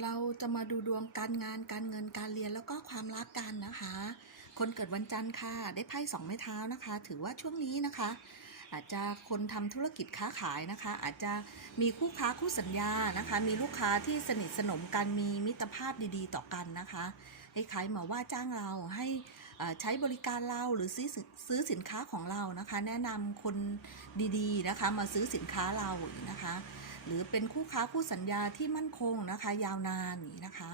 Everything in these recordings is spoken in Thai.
เราจะมาดูดวงการงานการเงินการเรียนแล้วก็ความรักกันนะคะ คนเกิดวันจันทร์ค่ะได้ไพ่สองไม้เท้านะคะ ถือว่าช่วงนี้นะคะ อาจจะคนทำธุรกิจค้าขายนะคะ อาจจะมีคู่ค้าคู่สัญญานะคะ มีลูกค้าที่สนิทสนมกันมีมิตรภาพดีๆ ต่อกันนะคะคล้ายๆมาว่าจ้างเราให้ใช้บริการเราหรือซื้อสิซื้อสินค้าของเรานะคะ แนะนำคนดีๆนะคะ มาซื้อสินค้าเรานะคะ หรือเป็นคู่ค้าคู่สัญญาที่มั่นคงนะคะ ยาวนานนี้นะคะ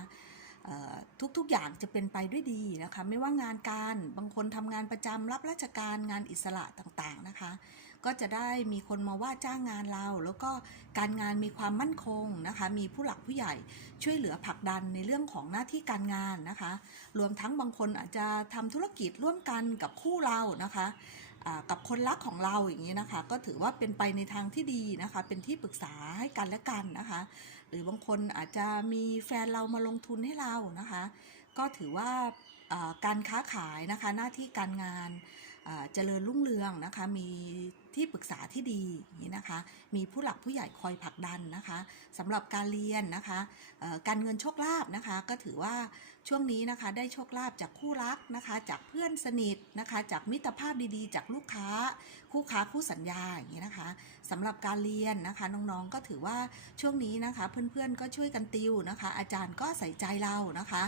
ทุกๆอย่างจะเป็นไปด้วยดีนะคะ ไม่ว่างานการบางคนทำงานประจำรับราชการงานอิสระต่างๆนะคะ ก็จะได้มีคนมาว่าจ้างงานเรา แล้วก็การงานมีความมั่นคงนะคะ มีผู้หลักผู้ใหญ่ช่วยเหลือผลักดันในเรื่องของหน้าที่การงานนะคะ รวมทั้งบางคนอาจจะทำธุรกิจร่วมกันกับคู่เรานะคะ กับคนรักของเราอย่างนี้นะคะ ก็ถือว่าเป็นไปในทางที่ดีนะคะ เป็นที่ปรึกษาให้กันและกันนะคะ หรือบางคนอาจจะมีแฟนเรามาลงทุนให้เรานะคะ ก็ถือว่าการค้าขายนะคะหน้าที่การงานเจริญรุ่งเรืองนะคะ มีที่ปรึกษาที่ดีอย่างนี้นะคะ มีผู้หลักผู้ใหญ่คอยผลักดันนะคะสำหรับการเรียนนะคะการเงินโชคลาภนะคะ ก็ถือว่า ช่วงนี้นะคะได้โชคลาภจากคู่รักนะคะ จากเพื่อนสนิทนะคะ จากมิตรภาพดีๆ จากลูกค้า คู่ค้าคู่สัญญาอย่างนี้นะคะสำหรับการเรียนนะคะน้องๆก็ถือว่าช่วงนี้นะคะ เพื่อนๆก็ช่วยกันติวนะคะ อาจารย์ก็ใส่ใจเรานะคะ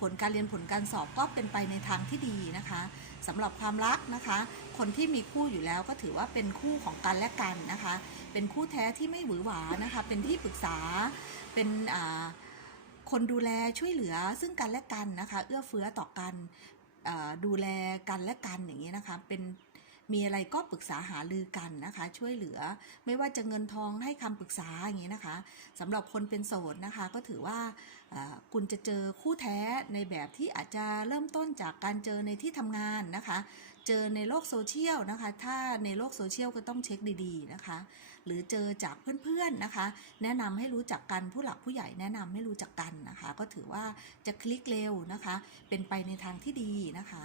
ผลการเรียนผลการสอบก็เป็นไปในทางที่ดีนะคะสำหรับความรักนะคะ คนที่มีคู่อยู่แล้วก็ถือว่าเป็นคู่ของกันและกันนะคะ เป็นคู่แท้ที่ไม่หวือหวานะคะ เป็นที่ปรึกษาเป็นอ่า คนดูแลช่วยเหลือซึ่งกันและกันนะคะ เอื้อเฟื้อต่อกันดูแลกันและกันอย่างนี้นะคะ เป็นมีอะไรก็ปรึกษาหารือกันนะคะ ช่วยเหลือไม่ว่าจะเงินทองให้คำปรึกษาอย่างนี้นะคะสำหรับคนเป็นโสดนะคะ ก็ถือว่าคุณจะเจอคู่แท้ในแบบที่อาจจะเริ่มต้นจากการเจอในที่ทำงานนะคะ เจอในโลกโซเชียลนะคะ ถ้าในโลกโซเชียลก็ต้องเช็คดีๆนะคะ หรือเจอจากเพื่อนๆนะคะ แนะนำให้รู้จักกันผู้หลักผู้ใหญ่แนะนำให้รู้จักกันนะคะ ก็ถือว่าจะคลิกเร็วนะคะ เป็นไปในทางที่ดีนะคะ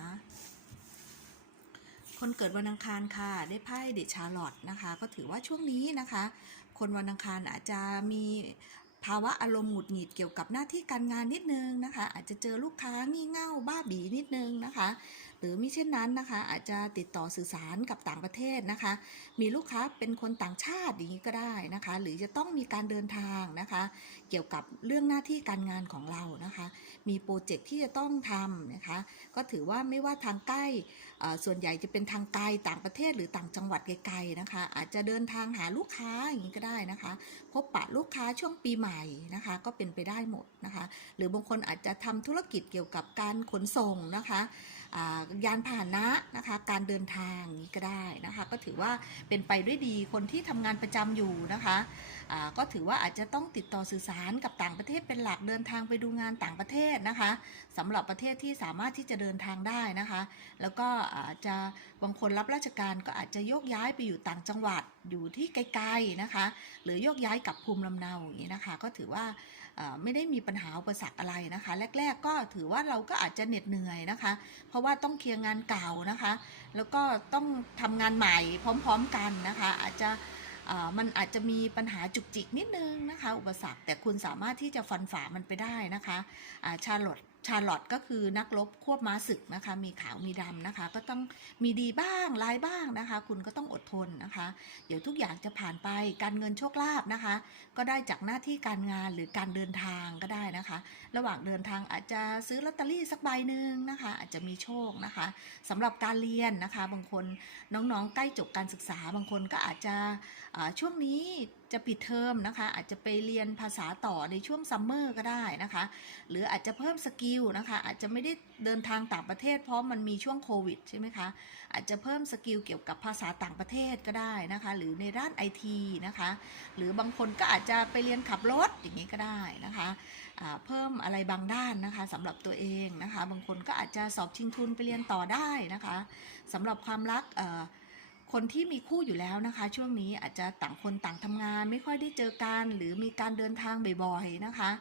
คนเกิดวันอังคารค่ะ ได้ไพ่เดชาร์ลอตนะคะ ก็ถือว่าช่วงนี้นะคะ คนวันอังคารอาจจะมีภาวะอารมณ์หงุดหงิดเกี่ยวกับหน้าที่การงานนิดนึงนะคะ อาจจะเจอลูกค้างี่เง่าบ้าบีนิดนึงนะคะ หรือมิเช่นนั้นนะคะ อาจจะติดต่อสื่อสารกับต่างประเทศนะคะ มีลูกค้าเป็นคนต่างชาติอย่างนี้ก็ได้นะคะ หรือจะต้องมีการเดินทางนะคะ เกี่ยวกับเรื่องหน้าที่การงานของเรานะคะ มีโปรเจกต์ที่จะต้องทำนะคะ ก็ถือว่าไม่ว่าทางใกล้ส่วนใหญ่จะเป็นทางไกลต่างประเทศหรือต่างจังหวัดไกลๆนะคะ อาจจะเดินทางหาลูกค้าอย่างนี้ก็ได้นะคะ พบปะลูกค้าช่วงปีใหม่นะคะ ก็เป็นไปได้หมดนะคะ หรือบางคนอาจจะทำธุรกิจเกี่ยวกับการขนส่งนะคะ ยานพาหนะนะคะการเดินทางนี้ก็ได้นะคะก็ถือว่าเป็นไปด้วยดีคนที่ทำงานประจำอยู่นะคะก็ถือว่าอาจจะต้องติดต่อสื่อสารกับต่างประเทศเป็นหลักเดินทางไปดูงานต่างประเทศนะคะสำหรับประเทศที่สามารถที่จะเดินทางได้นะคะ แล้วก็อาจจะบางคนรับราชการก็อาจจะโยกย้ายไปอยู่ต่างจังหวัดอยู่ที่ไกลๆนะคะ หรือโยกย้ายกลับภูมิลำเนาอย่างนี้นะคะ ก็ถือว่า ไม่ได้มีปัญหาอุปสรรคอะไรนะคะ แรก ๆ ก็ถือว่าเราก็อาจจะเหน็ดเหนื่อยนะคะ เพราะว่าต้องเคลียร์งานเก่านะคะ แล้วก็ต้องทำงานใหม่พร้อม ๆ กันนะคะ อาจจะมันอาจจะมีปัญหาจุกจิกนิดนึงนะคะ อุปสรรคแต่คุณสามารถที่จะฟันฝ่ามันไปได้นะคะชาลอต ชาลอตก็คือนักรบควบม้าศึกนะคะ มีขาวมีดำนะคะ ก็ต้องมีดีบ้างร้ายบ้างนะคะ คุณก็ต้องอดทนนะคะ เดี๋ยวทุกอย่างจะผ่านไปการเงินโชคลาภนะคะ ก็ได้จากหน้าที่การงานหรือการเดินทางก็ได้นะคะ ระหว่างเดินทางอาจจะซื้อลอตเตอรี่สักใบหนึ่งนะคะ อาจจะมีโชคนะคะสำหรับการเรียนนะคะ บางคนน้องๆ ใกล้จบการศึกษา บางคนก็อาจจะช่วงนี้ จะปิดเทอมนะคะ อาจจะไปเรียนภาษาต่อในช่วงซัมเมอร์ก็ได้นะคะ หรืออาจจะเพิ่มสกิลนะคะ อาจจะไม่ได้เดินทางต่างประเทศ เพราะมันมีช่วงโควิดใช่ไหมคะ อาจจะเพิ่มสกิลเกี่ยวกับภาษาต่างประเทศก็ได้นะคะ หรือในด้านไอทีนะคะ หรือบางคนก็อาจจะไปเรียนขับรถอย่างนี้ก็ได้นะคะเพิ่มอะไรบางด้านนะคะสำหรับตัวเองนะคะ บางคนก็อาจจะสอบชิงทุนไปเรียนต่อได้นะคะสำหรับความรักอ คนที่มีคู่อยู่แล้วนะคะ ช่วงนี้อาจจะต่างคนต่างทำงาน ไม่ค่อยได้เจอกัน หรือมีการเดินทางบ่อยๆนะคะ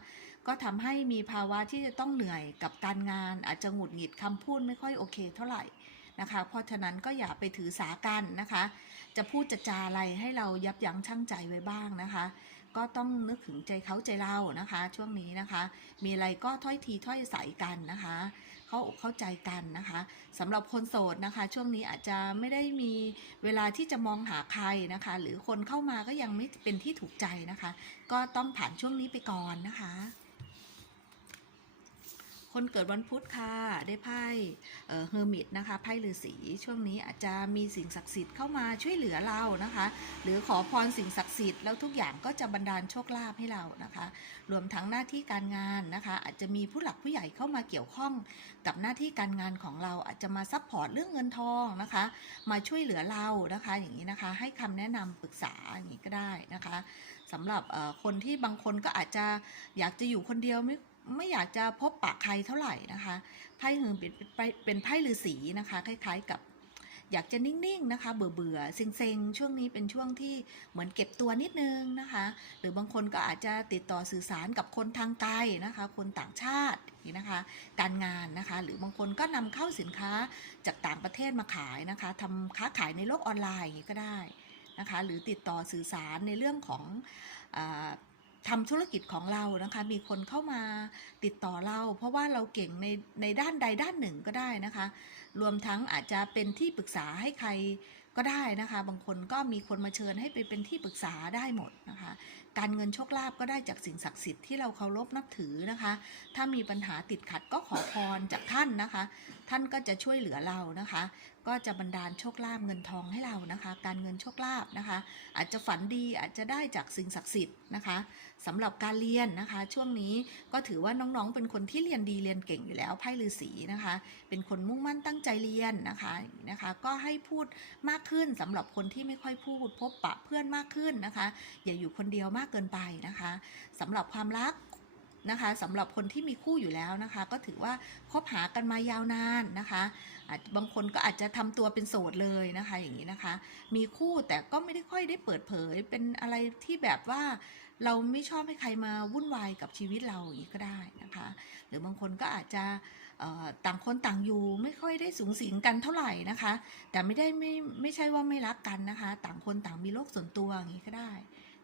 ก็ทำให้มีภาวะที่จะต้องเหนื่อยกับการงาน อาจจะหงุดหงิดคำพูดไม่ค่อยโอเค เท่าไหร่นะคะ เพราะฉะนั้นก็อย่าไปถือสากันนะคะ จะพูดจะจาอะไรให้เรายับยั้งชั่งใจไว้บ้างนะคะ ก็ต้องนึกถึงใจเขาใจเรานะคะ ช่วงนี้นะคะ มีอะไรก็ถ้อยทีถ้อยอาศัยกันนะคะ เข้าอกเข้าใจกันนะคะสำหรับคนโสดนะคะ ช่วงนี้อาจจะไม่ได้มีเวลาที่จะมองหาใครนะคะ หรือคนเข้ามาก็ยังไม่เป็นที่ถูกใจนะคะ ก็ต้องผ่านช่วงนี้ไปก่อนนะคะ คนเกิดวันพุธค่ะได้ไพ่เฮอร์มิตนะคะไพ่ฤาษีช่วงนี้อาจจะมีสิ่งศักดิ์สิทธิ์เข้ามาช่วยเหลือเรานะคะ หรือขอพรสิ่งศักดิ์สิทธิ์แล้วทุกอย่างก็จะบันดาลโชคลาภให้เรานะคะ รวมทั้งหน้าที่การงานนะคะ อาจจะมีผู้หลักผู้ใหญ่เข้ามาเกี่ยวข้องกับหน้าที่การงานของเราอาจจะมาซัพพอร์ตเรื่องเงินทองนะคะ มาช่วยเหลือเรานะคะ อย่างนี้นะคะให้คำแนะนำปรึกษาอย่างนี้ก็ได้นะคะสำหรับคนที่บางคนก็อาจจะอยากจะอยู่คนเดียวไม่ ไม่อยากจะพบปะใครเท่าไหร่นะคะไพ่เฮือเป็นเป็นไพ่ฤาษีนะคะ คล้าย ๆ กับอยากจะนิ่งๆนะคะ เบื่อเบื่อๆเซ็งๆ ช่วงนี้เป็นช่วงที่เหมือนเก็บตัวนิดนึงนะคะ หรือบางคนก็อาจจะติดต่อสื่อสารกับคนทางไกลนะคะ คนต่างชาตินี้นะคะ การงานนะคะ หรือบางคนก็นำเข้าสินค้าจากต่างประเทศมาขายนะคะทำค้าขายในโลกออนไลน์ก็ได้นะคะ หรือติดต่อสื่อสารในเรื่องของอ ทำธุรกิจของเรานะคะ มีคนเข้ามาติดต่อเรา เพราะว่าเราเก่งในในด้านใดด้านหนึ่งก็ได้นะคะ รวมทั้งอาจจะเป็นที่ปรึกษาให้ใครก็ได้นะคะ บางคนก็มีคนมาเชิญให้ไปเป็นที่ปรึกษาได้หมดนะคะ การเงินโชคลาภก็ได้จากสิ่งศักดิ์สิทธิ์ที่เราเคารพนับถือนะคะ ถ้ามีปัญหาติดขัดก็ขอพรจากท่านนะคะ ท่านก็จะช่วยเหลือเรานะคะ ก็จะบันดาลโชคลาภเงินทองให้เรานะคะ การเงินโชคลาภนะคะ อาจจะฝันดีอาจจะได้จากสิ่งศักดิ์สิทธิ์นะคะสำหรับการเรียนนะคะ ช่วงนี้ก็ถือว่าน้องๆ เป็นคนที่เรียนดีเรียนเก่งอยู่แล้วไพ่ฤาษีนะคะ เป็นคนมุ่งมั่นตั้งใจเรียนนะคะนะคะ ก็ให้พูดมากขึ้นสำหรับคนที่ไม่ค่อยพูดพบปะเพื่อนมากขึ้นนะคะ อย่าอยู่คนเดียวมากเกินไปนะคะสำหรับความรัก นะคะสำหรับคนที่มีคู่อยู่แล้วนะคะ ก็ถือว่าคบหากันมายาวนานนะคะบางคนก็อาจจะทำตัวเป็นโสดเลยนะคะ อย่างนี้นะคะ มีคู่แต่ก็ไม่ได้ค่อยได้เปิดเผยเป็นอะไรที่แบบว่าเราไม่ชอบให้ใครมาวุ่นวายกับชีวิตเราอย่างนี้ก็ได้นะคะ หรือบางคนก็อาจจะต่างคนต่างอยู่ไม่ค่อยได้สูงสิงกันเท่าไหร่นะคะ แต่ไม่ได้ไม่ไม่ใช่ว่าไม่รักกันนะคะ ต่างคนต่างมีโลกส่วนตัวอย่างนี้ก็ได้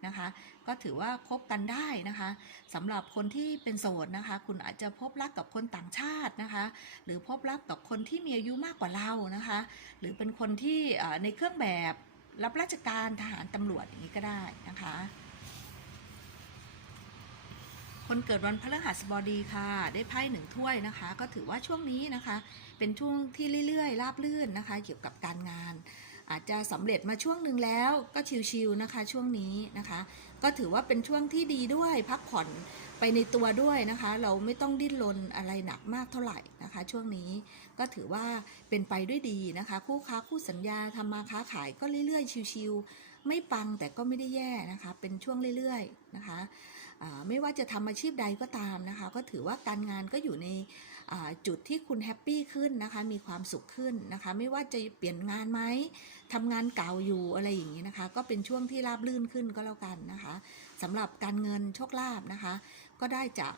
นะคะ ก็ถือว่าคบกันได้นะคะสำหรับคนที่เป็นโสดนะคะ คุณอาจจะพบรักกับคนต่างชาตินะคะ หรือพบรักกับคนที่มีอายุมากกว่าเรานะคะ หรือเป็นคนที่ในเครื่องแบบรับราชการทหารตำรวจอย่างนี้ก็ได้นะคะคนเกิดวันพฤหัสบดีค่ะ ได้ไพ่หนึ่งถ้วยนะคะ ก็ถือว่าช่วงนี้นะคะ เป็นช่วงที่เรื่อยๆ ราบลื่นนะคะ เกี่ยวกับการงาน อาจจะสำเร็จมาช่วงหนึ่งแล้วก็ชิวๆนะคะช่วงนี้นะคะ ก็ถือว่าเป็นช่วงที่ดีด้วยพักผ่อนไปในตัวด้วยนะคะ เราไม่ต้องดิ้นรนอะไรหนักมากเท่าไหร่นะคะ ช่วงนี้ก็ถือว่าเป็นไปด้วยดีนะคะ คู่ค้าคู่สัญญาทำมาค้าขายก็เรื่อยๆชิวๆไม่ปังแต่ก็ไม่ได้แย่นะคะ เป็นช่วงเรื่อยๆนะคะไม่ว่าจะทำอาชีพใดก็ตามนะคะ ก็ถือว่าการงานก็อยู่ใน จุดที่คุณแฮปปี้ขึ้นนะคะมีความสุขขึ้นนะคะไม่ว่าจะเปลี่ยนงานไหมทำงานเก่าอยู่อะไรอย่างนี้นะคะ ก็เป็นช่วงที่ราบรื่นขึ้นก็แล้วกันนะคะสำหรับการเงินโชคลาภนะคะ ก็ได้จาก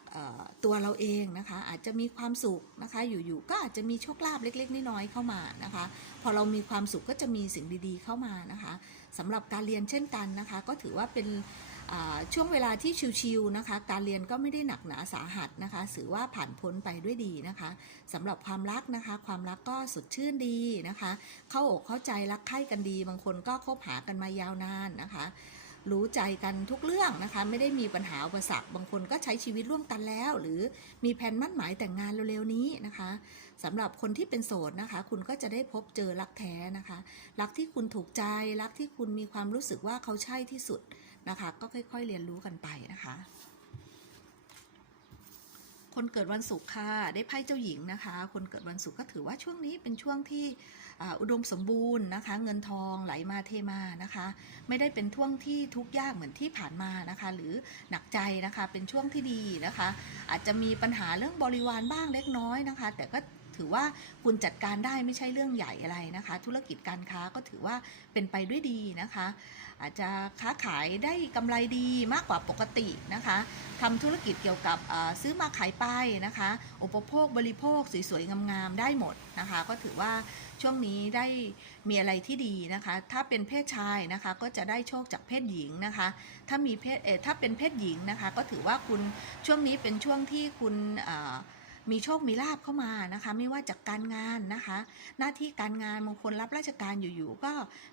ตัวเราเองนะคะ อาจจะมีความสุขนะคะอยู่ๆก็อาจจะมีโชคลาภเล็กๆน้อยๆเข้ามานะคะ พอเรามีความสุขก็จะมีสิ่งดีๆเข้ามานะคะสำหรับการเรียนเช่นกันนะคะ ก็ถือว่าเป็น ช่วงเวลาที่ชิวๆนะคะ การเรียนก็ไม่ได้หนักหนาสาหัสนะคะถือว่าผ่านพ้นไปด้วยดีนะคะสำหรับความรักนะคะ ความรักก็สดชื่นดีนะคะ เข้าอกเข้าใจรักใคร่กันดี บางคนก็คบหากันมายาวนานนะคะ รู้ใจกันทุกเรื่องนะคะ ไม่ได้มีปัญหาอุปสรรคบางคนก็ใช้ชีวิตร่วมกันแล้ว หรือมีแผนมั่นหมายแต่งงานเร็วๆนี้นะคะสำหรับคนที่เป็นโสดนะคะ คุณก็จะได้พบเจอรักแท้นะคะ รักที่คุณถูกใจรักที่คุณมีความรู้สึกว่าเขาใช่ที่สุด นะคะ ก็ค่อย ๆ เรียนรู้กันไปนะคะ คนเกิดวันศุกร์ค่ะได้ไพ่เจ้าหญิงนะคะ คนเกิดวันศุกร์ก็ถือว่าช่วงนี้เป็นช่วงที่อุดมสมบูรณ์นะคะ เงินทองไหลมาเทมานะคะ ไม่ได้เป็นช่วงที่ทุกข์ยากเหมือนที่ผ่านมานะคะ หรือหนักใจนะคะเป็นช่วงที่ดีนะคะ อาจจะมีปัญหาเรื่องบริวารบ้างเล็กน้อยนะคะ แต่ก็ ถือว่าคุณจัดการได้ไม่ใช่เรื่องใหญ่อะไรนะคะ ธุรกิจการค้าก็ถือว่าเป็นไปด้วยดีนะคะ อาจจะค้าขายได้กำไรดีมากกว่าปกตินะคะทำธุรกิจเกี่ยวกับซื้อมาขายไปนะคะอุปโภคบริโภคสวยๆงามๆได้หมดนะคะ ก็ถือว่าช่วงนี้ได้มีอะไรที่ดีนะคะ ถ้าเป็นเพศชายนะคะก็จะได้โชคจากเพศหญิงนะคะ ถ้ามีเพศเอถ้าเป็นเพศหญิงนะคะ ก็ถือว่าคุณช่วงนี้เป็นช่วงที่คุณอ่อ มีโชคมีลาบเข้ามานะคะ ไม่ว่าจากการงานนะคะ หน้าที่การงานบางคนรับราชการอยู่ๆก็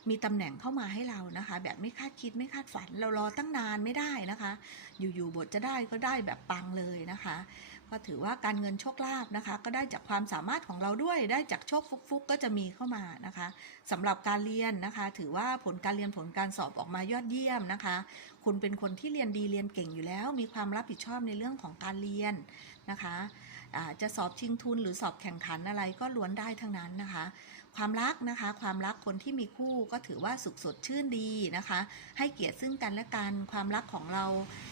มีตำแหน่งเข้ามาให้เรานะคะ แบบไม่คาดคิดไม่คาดฝันเรารอตั้งนานไม่ได้นะคะ อยู่ๆบทจะได้ก็ได้แบบปังเลยนะคะ ก็ถือว่าการเงินโชคลาภนะคะ ก็ได้จากความสามารถของเราด้วยได้จากโชคฟุกๆก็จะมีเข้ามานะคะสำหรับการเรียนนะคะ ถือว่าผลการเรียนผลการสอบออกมายอดเยี่ยมนะคะ คุณเป็นคนที่เรียนดีเรียนเก่งอยู่แล้ว มีความรับผิดชอบในเรื่องของการเรียนนะคะ จะสอบชิงทุนหรือสอบแข่งขันอะไรก็ล้วนได้ทั้งนั้นนะคะ ความรักนะคะ ความรักคนที่มีคู่ก็ถือว่าสุขสดชื่นดีนะคะ ให้เกียรติซึ่งกันและกันความรักของเรา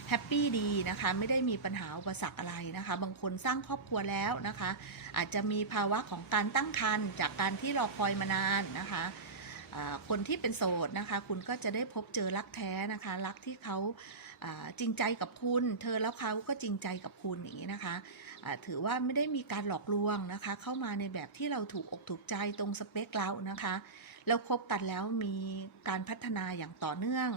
แฮปปี้ดีนะคะ ไม่ได้มีปัญหาอุปสรรคอะไรนะคะ บางคนสร้างครอบครัวแล้วนะคะ อาจจะมีภาวะของการตั้งครรภ์จากการที่รอคอยมานานนะคะ คนที่เป็นโสดนะคะ คุณก็จะได้พบเจอรักแท้นะคะ รักที่เขาจริงใจกับคุณ เธอแล้วเขาก็จริงใจกับคุณอย่างนี้นะคะถือว่าไม่ได้มีการหลอกลวงนะคะ เข้ามาในแบบที่เราถูกอกถูกใจตรงสเปคเรานะคะแล้วคบกันแล้วมีการพัฒนาอย่างต่อเนื่อง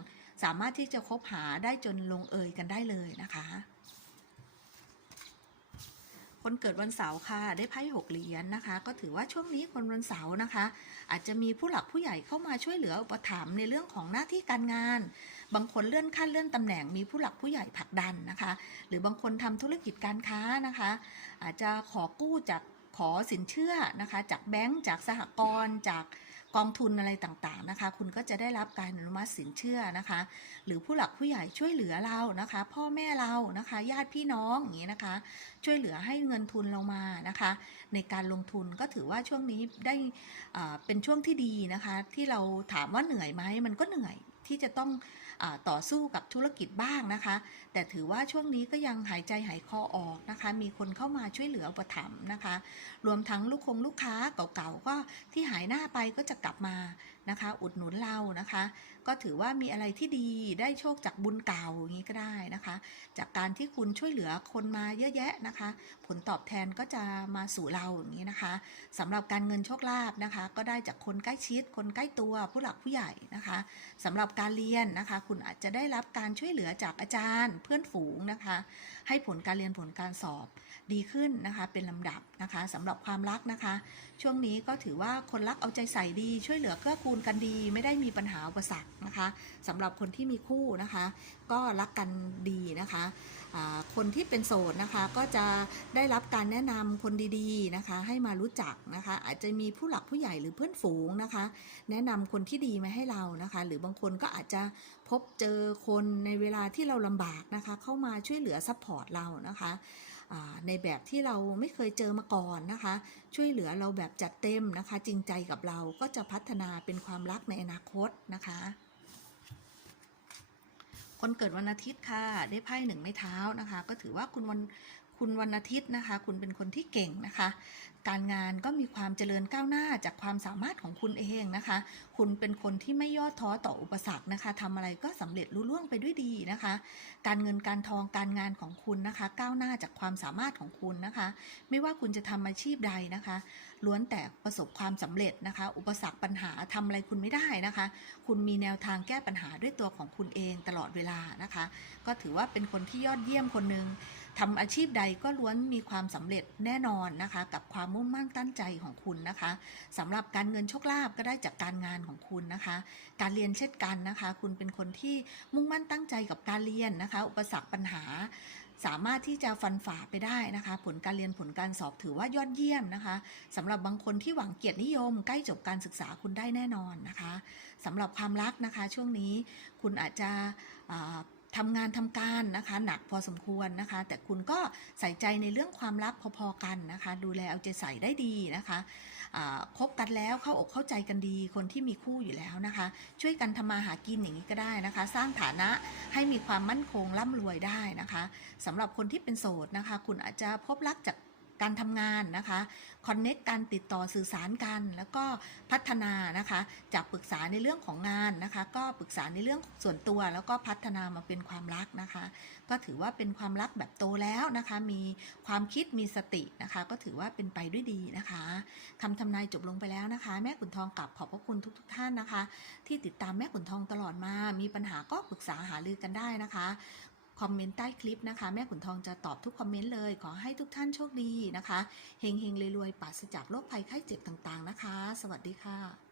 สามารถที่จะคบหาได้จนลงเอยกันได้เลยนะคะ คนเกิดวันเสาร์ค่ะ ได้ไพ่หกเหรียญนะคะ ก็ถือว่าช่วงนี้คนวันเสาร์นะคะ อาจจะมีผู้หลักผู้ใหญ่เข้ามาช่วยเหลืออุปถัมภ์ในเรื่องของหน้าที่การงาน บางคนเลื่อนขั้นเลื่อนตำแหน่งมีผู้หลักผู้ใหญ่ผลักดันนะคะ หรือบางคนทำธุรกิจการค้านะคะ อาจจะขอกู้จากขอสินเชื่อนะคะ จากแบงก์จากสหกรณ์จาก กองทุนอะไรต่างๆนะคะ คุณก็จะได้รับการอนุมัติสินเชื่อนะคะ หรือผู้หลักผู้ใหญ่ช่วยเหลือเรานะคะ พ่อแม่เรานะคะ ญาติพี่น้องอย่างนี้นะคะ ช่วยเหลือให้เงินทุนเรามานะคะ ในการลงทุนก็ถือว่าช่วงนี้ได้เป็นช่วงที่ดีนะคะ ที่เราถามว่าเหนื่อยไหมมันก็เหนื่อยที่จะต้อง ต่อสู้กับธุรกิจบ้างนะคะ แต่ถือว่าช่วงนี้ก็ยังหายใจหายคอออกนะคะ มีคนเข้ามาช่วยเหลือประถมนะคะ รวมทั้งลูกคงลูกค้าเก่าๆก็ที่หายหน้าไปก็จะกลับมา นะคะ อุดหนุนเรานะคะ ก็ถือว่ามีอะไรที่ดีได้โชคจากบุญเก่าอย่างนี้ก็ได้นะคะ จากการที่คุณช่วยเหลือคนมาเยอะแยะนะคะ ผลตอบแทนก็จะมาสู่เราอย่างนี้นะคะสำหรับการเงินโชคลาภนะคะ ก็ได้จากคนใกล้ชิด คนใกล้ตัวผู้หลักผู้ใหญ่นะคะสำหรับการเรียนนะคะ คุณอาจจะได้รับการช่วยเหลือจากอาจารย์เพื่อนฝูงนะคะ ให้ผลการเรียนผลการสอบ ดีขึ้นนะคะ เป็นลำดับนะคะสำหรับความรักนะคะ ช่วงนี้ก็ถือว่าคนรักเอาใจใส่ดีช่วยเหลือเกื้อกูลกันดี ไม่ได้มีปัญหาอุปสรรคนะคะสำหรับคนที่มีคู่นะคะ ก็รักกันดีนะคะคนที่เป็นโสดนะคะก็จะได้รับการแนะนำคนดีๆนะคะ ให้มารู้จักนะคะ อาจจะมีผู้หลักผู้ใหญ่หรือเพื่อนฝูงนะคะ แนะนำคนที่ดีมาให้เรานะคะ หรือบางคนก็อาจจะพบเจอคนในเวลาที่เราลำบากนะคะ เข้ามาช่วยเหลือซัพพอร์ตเรานะคะ ในแบบที่เราไม่เคยเจอมาก่อนนะคะ ช่วยเหลือเราแบบจัดเต็มนะคะ จริงใจกับเราก็จะพัฒนาเป็นความรักในอนาคตนะคะ คนเกิดวันอาทิตย์ค่ะ ได้ไพ่หนึ่งไม้เท้านะคะ ก็ถือว่าคุณวัน คุณวันอาทิตย์นะคะ คุณเป็นคนที่เก่งนะคะ การงานก็มีความเจริญก้าวหน้าจากความสามารถของคุณเองนะคะ คุณเป็นคนที่ไม่ย่อท้อต่ออุปสรรคนะคะทำอะไรก็สำเร็จรุ่ล่วงไปด้วยดีนะคะ การเงินการทองการงานของคุณนะคะ ก้าวหน้าจากความสามารถของคุณนะคะ ไม่ว่าคุณจะทำอาชีพใดนะคะ ล้วนแต่ประสบความสำเร็จนะคะ อุปสรรคปัญหาทำอะไรคุณไม่ได้นะคะ คุณมีแนวทางแก้ปัญหาด้วยตัวของคุณเองตลอดเวลานะคะ ก็ถือว่าเป็นคนที่ยอดเยี่ยมคนหนึ่งทำอาชีพใดก็ล้วนมีความสำเร็จแน่นอนนะคะ กับความมุ่งมั่นตั้งใจของคุณนะคะสำหรับการเงินโชคลาภก็ได้จากการงานของคุณนะคะ การเรียนเช่นกันนะคะ คุณเป็นคนที่มุ่งมั่นตั้งใจกับการเรียนนะคะ อุปสรรคปัญหา สามารถที่จะฟันฝ่าไปได้นะคะ ผลการเรียนผลการสอบถือว่ายอดเยี่ยมนะคะสำหรับบางคนที่หวังเกียรตินิยม ใกล้จบการศึกษาคุณได้แน่นอนนะคะสำหรับความรักนะคะ ช่วงนี้คุณอาจจะทำงานทำการนะคะ หนักพอสมควรนะคะ แต่คุณก็ใส่ใจในเรื่องความรักพอๆกันนะคะ ดูแลเอาใจใส่ได้ดีนะคะ คบกันแล้วเข้าอกเข้าใจกันดี คนที่มีคู่อยู่แล้วนะคะ ช่วยกันทำมาหากินอย่างนี้ก็ได้นะคะ สร้างฐานะให้มีความมั่นคงร่ำรวยได้นะคะสำหรับคนที่เป็นโสดนะคะ คุณอาจจะพบรักจาก การทำงานนะคะคอนเน็กการติดต่อสื่อสารกัน แล้วก็พัฒนานะคะจากปรึกษาในเรื่องของงานนะคะ ก็ปรึกษาในเรื่องส่วนตัว แล้วก็พัฒนามาเป็นความรักนะคะ ก็ถือว่าเป็นความรักแบบโตแล้วนะคะ มีความคิดมีสตินะคะ ก็ถือว่าเป็นไปด้วยดีนะคะคำทำนายจบลงไปแล้วนะคะ แม่ขุนทองกลับขอบพระคุณทุกๆท่านนะคะ ที่ติดตามแม่ขุนทองตลอดมา มีปัญหาก็ปรึกษาหารือกันได้นะคะ คอมเมนต์ใต้คลิปนะคะ แม่ขุนทองจะตอบทุกคอมเมนต์เลย ขอให้ทุกท่านโชคดีนะคะเฮงเฮงๆรวยๆปราศจากโรคภัยไข้เจ็บต่างๆนะคะ สวัสดีค่ะ